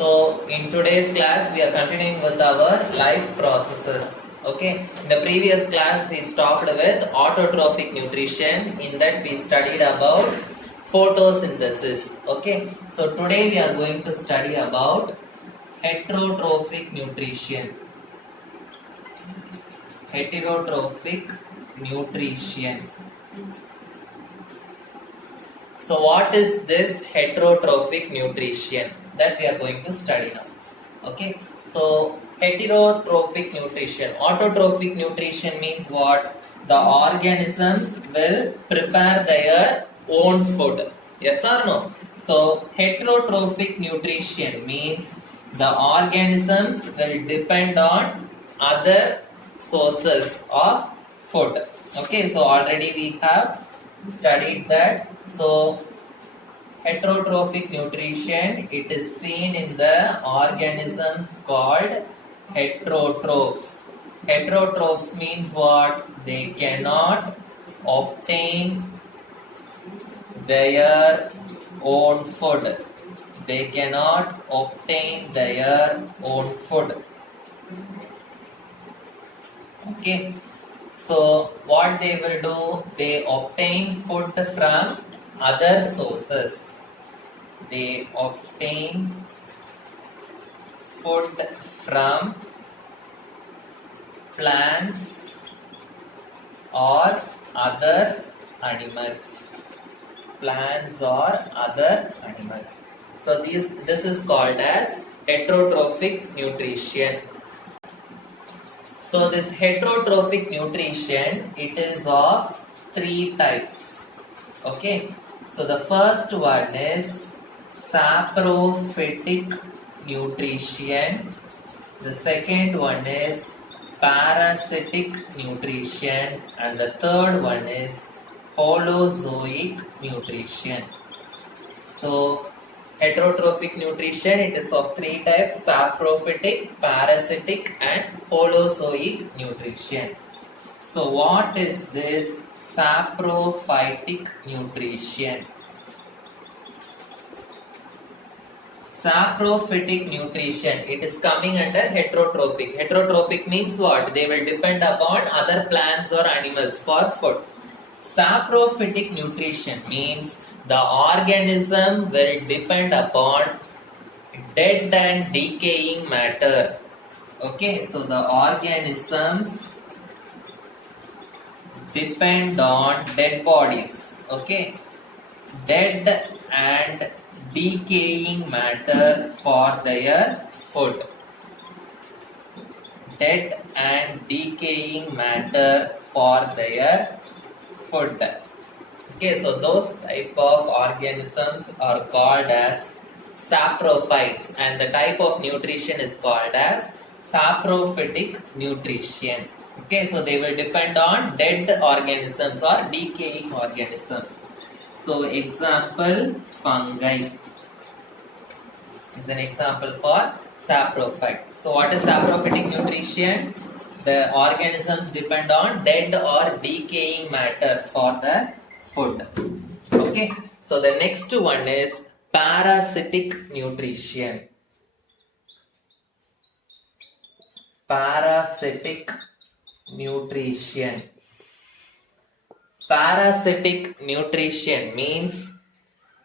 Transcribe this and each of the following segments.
So in today's class we are continuing with our life processes. Okay, in the previous class we stopped with autotrophic nutrition. In that we studied about photosynthesis. Okay, so today we are going to study about heterotrophic nutrition. Heterotrophic nutrition. So what is this heterotrophic nutrition that we are going to study now? Okay, so heterotrophic nutrition. Autotrophic nutrition means what? The organisms will prepare their own food. Yes or no? So heterotrophic nutrition means the organisms will depend on other sources of food. Okay, so already we have studied that. So heterotrophic nutrition, it is seen in the organisms called heterotrophs. Heterotrophs means what? They cannot obtain their own food. They cannot obtain their own food. Okay. So what they will do? They obtain food from other sources. They obtain food from plants or other animals. Plants or other animals. So this is called as heterotrophic nutrition. So this heterotrophic nutrition, it is of three types. Okay. So the first one is saprophytic nutrition. The second one is parasitic nutrition, and the third one is holozoic nutrition. So heterotrophic nutrition, it is of three types: saprophytic, parasitic and holozoic nutrition. So what is this saprophytic nutrition? Saprophytic nutrition, it is coming under heterotrophic. Heterotrophic means what? They will depend upon other plants or animals for food. Saprophytic nutrition means the organism will depend upon dead and decaying matter. Okay, so the organisms depend on dead bodies. Okay, dead and decaying matter for their food. Dead and decaying matter for their food. Okay, so those type of organisms are called as saprophytes, and the type of nutrition is called as saprophytic nutrition. Okay, so they will depend on dead organisms or decaying organisms. So example, fungi is an example for saprophyte. So what is saprophytic nutrition? The organisms depend on dead or decaying matter for the food. Okay, so the next one is parasitic nutrition. Parasitic nutrition. Parasitic nutrition means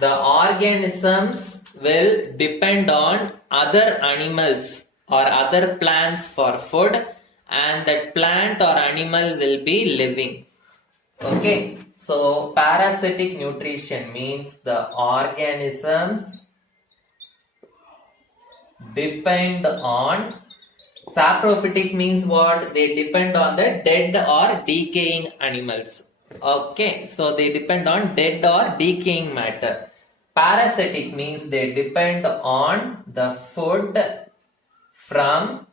the organisms will depend on other animals or other plants for food, and that plant or animal will be living. Okay, so parasitic nutrition means the organisms depend on. Saprophytic means what? They depend on the dead or decaying animals. Okay, so they depend on dead or decaying matter. Parasitic means they depend on the food from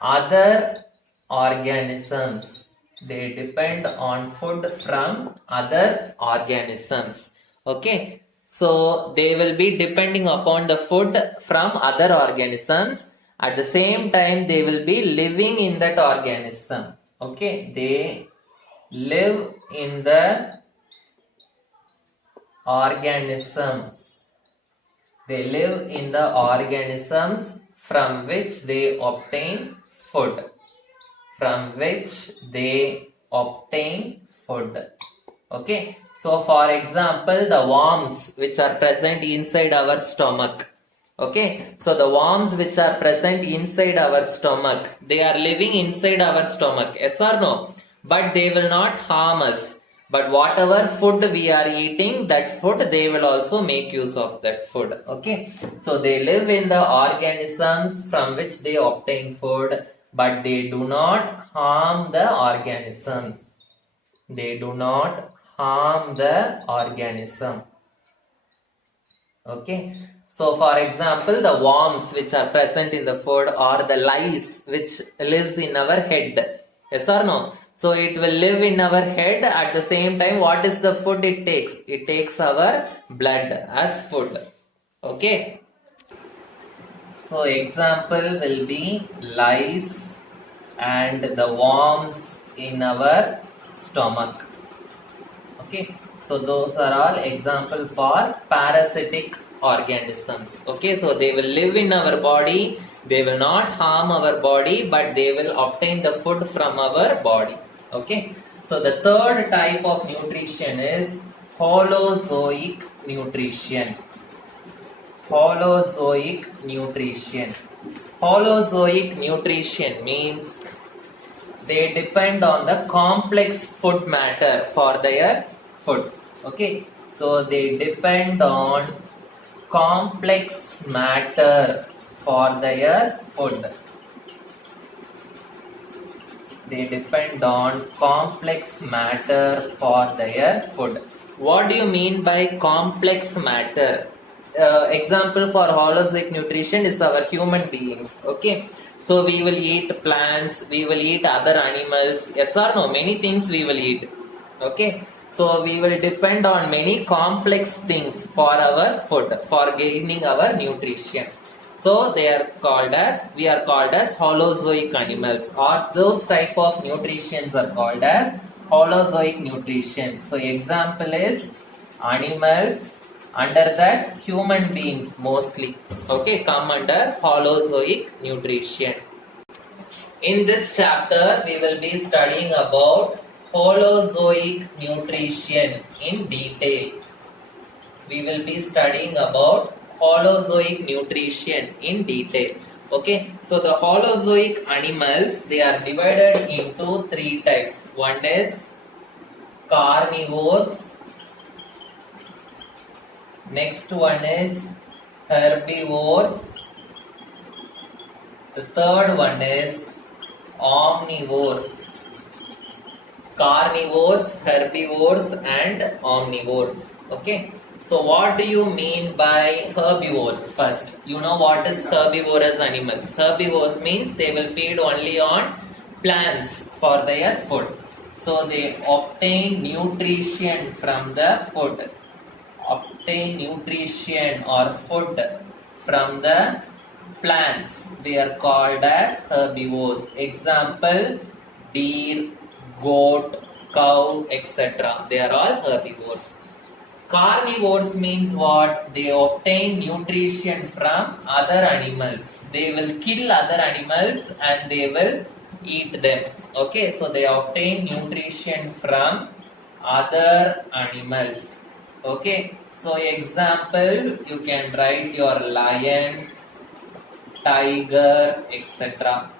other organisms. They depend on food from other organisms. Okay, so they will be depending upon the food from other organisms. At the same time, they will be living in that organism. Okay, they live in the organisms. They live in the organisms from which they obtain food. From which they obtain food. Okay. So for example, the worms which are present inside our stomach. Okay. So the worms which are present inside our stomach, they are living inside our stomach. Yes or no? But they will not harm us. But whatever food we are eating, that food they will also make use of that food. Okay. So they live in the organisms from which they obtain food, but they do not harm the organisms. They do not harm the organism. Okay. So for example, the worms which are present in the food or the lice which lives in our head. Yes or no? So it will live in our head. At the same time, what is the food it takes? It takes our blood as food. Okay. So example will be lice and the worms in our stomach. Okay. So those are all example for parasitic organisms. Okay. So they will live in our body. They will not harm our body, but they will obtain the food from our body. Okay. So the third type of nutrition is holozoic nutrition. Holozoic nutrition. Holozoic nutrition means they depend on the complex food matter for their food. Okay. So they depend on complex matter for their food. They depend on complex matter for their food. What do you mean by complex matter? Example for holozoic nutrition is our human beings. Okay. So we will eat plants, we will eat other animals. Yes or no? Many things we will eat. Okay. So we will depend on many complex things for our food, for gaining our nutrition. So they are called as, we are called as holozoic animals, or those type of nutritions are called as holozoic nutrition. So example is animals, under that human beings mostly, okay, come under holozoic nutrition. In this chapter we will be studying about holozoic nutrition in detail. We will be studying about holozoic nutrition in detail. Okay, so the holozoic animals, they are divided into three types. One is carnivores. Next one is herbivores. The third one is omnivores. Carnivores, herbivores and omnivores. Okay. So what do you mean by herbivores first? You know what is herbivorous animals. Herbivores means they will feed only on plants for their food. So they obtain nutrition from the food. Obtain nutrition or food from the plants. They are called as herbivores. Example, deer, goat, cow, etc. They are all herbivores. Carnivores means what? They obtain nutrition from other animals. They will kill other animals and they will eat them. Okay, so they obtain nutrition from other animals. Okay, so example, you can write your lion, tiger, etc.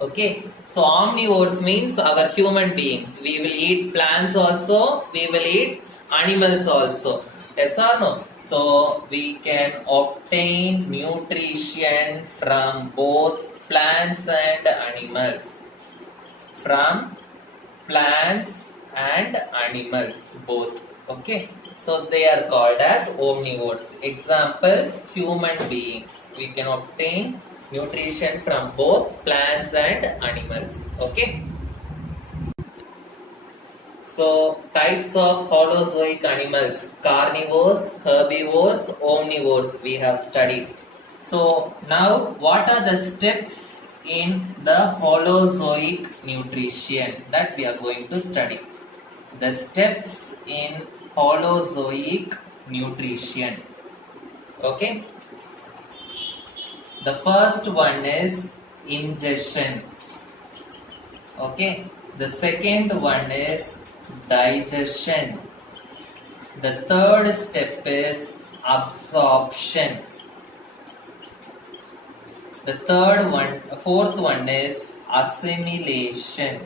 Okay, so omnivores means our human beings. We will eat plants also, we will eat animals also. Yes or no? So we can obtain nutrition from both plants and animals. From plants and animals both. Okay, so they are called as omnivores. Example, human beings. We can obtain nutrition from both plants and animals. Okay. So types of holozoic animals: carnivores, herbivores, omnivores we have studied. So now what are the steps in the holozoic nutrition that we are going to study? The steps in holozoic nutrition. Okay. The first one is ingestion. Okay. The second one is digestion. The third step is absorption. The fourth one is assimilation.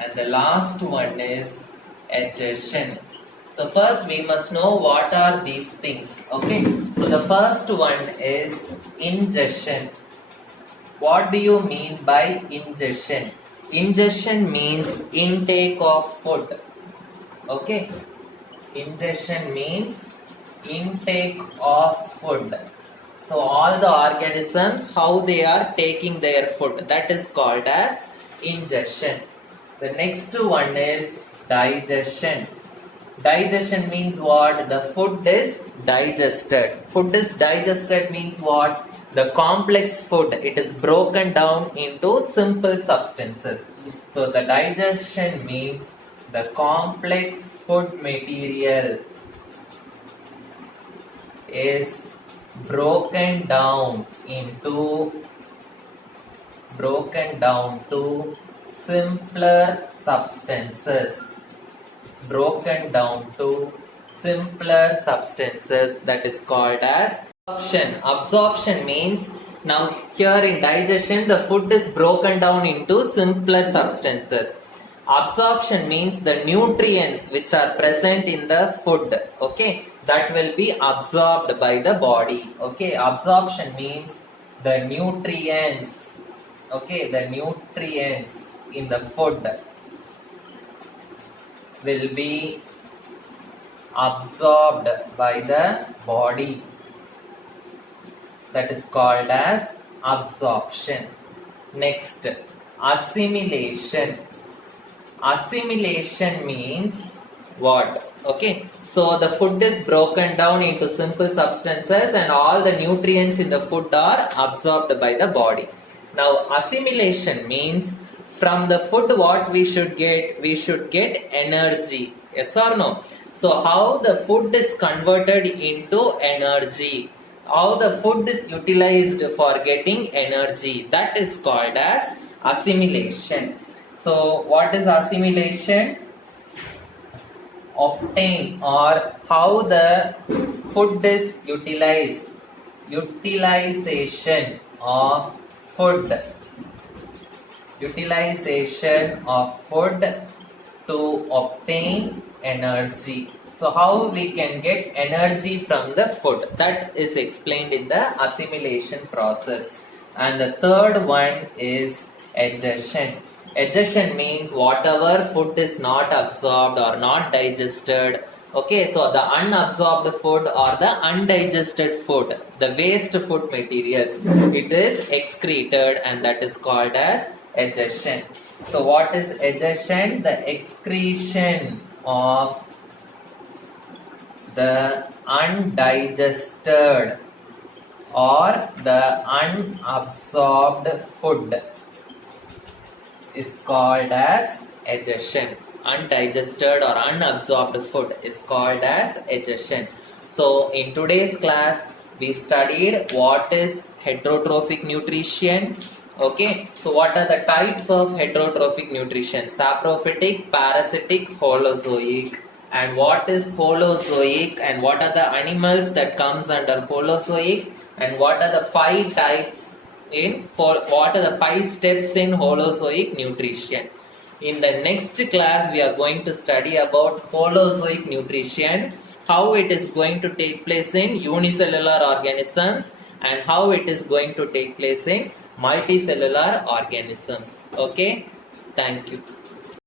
And the last one is adhesion. So first we must know what are these things. Okay. So the first one is ingestion. What do you mean by ingestion? Ingestion means intake of food. Okay. Ingestion means intake of food. So all the organisms, how they are taking their food, that is called as ingestion. The next one is digestion. Digestion means what? The food is digested. Food is digested means what? The complex food, it is broken down into simple substances. So the digestion means the complex food material is broken down to simpler substances. Broken down to simpler substances, that is called as absorption. Absorption means, now here in digestion the food is broken down into simpler substances. Absorption means the nutrients which are present in the food, okay, that will be absorbed by the body. Okay, absorption means the nutrients, okay, the nutrients in the food will be absorbed by the body, that is called as absorption. Next, assimilation. Assimilation means what? Okay, so the food is broken down into simple substances and all the nutrients in the food are absorbed by the body. Now assimilation means from the food what we should get? We should get energy. Yes or no? So how the food is converted into energy? How the food is utilized for getting energy? That is called as assimilation. So what is assimilation? Obtain, or how the food is utilized. Utilization of food. Utilization of food to obtain energy. So how we can get energy from the food, that is explained in the assimilation process. And the third one is adhesion. Adhesion means whatever food is not absorbed or not digested. Okay, so the unabsorbed food or the undigested food, the waste food materials, it is excreted, and that is called as adhesion. So what is adhesion? The excretion of the undigested or the unabsorbed food is called as adhesion. Undigested or unabsorbed food is called as adhesion. So in today's class we studied what is heterotrophic nutrition. Okay, so what are the types of heterotrophic nutrition? Saprophytic, parasitic, holozoic. And what is holozoic, and what are the animals that comes under holozoic, and what are the 5 types what are the 5 steps in holozoic nutrition. In the next class we are going to study about holozoic nutrition, how it is going to take place in unicellular organisms and how it is going to take place in multicellular organisms. Okay, thank you.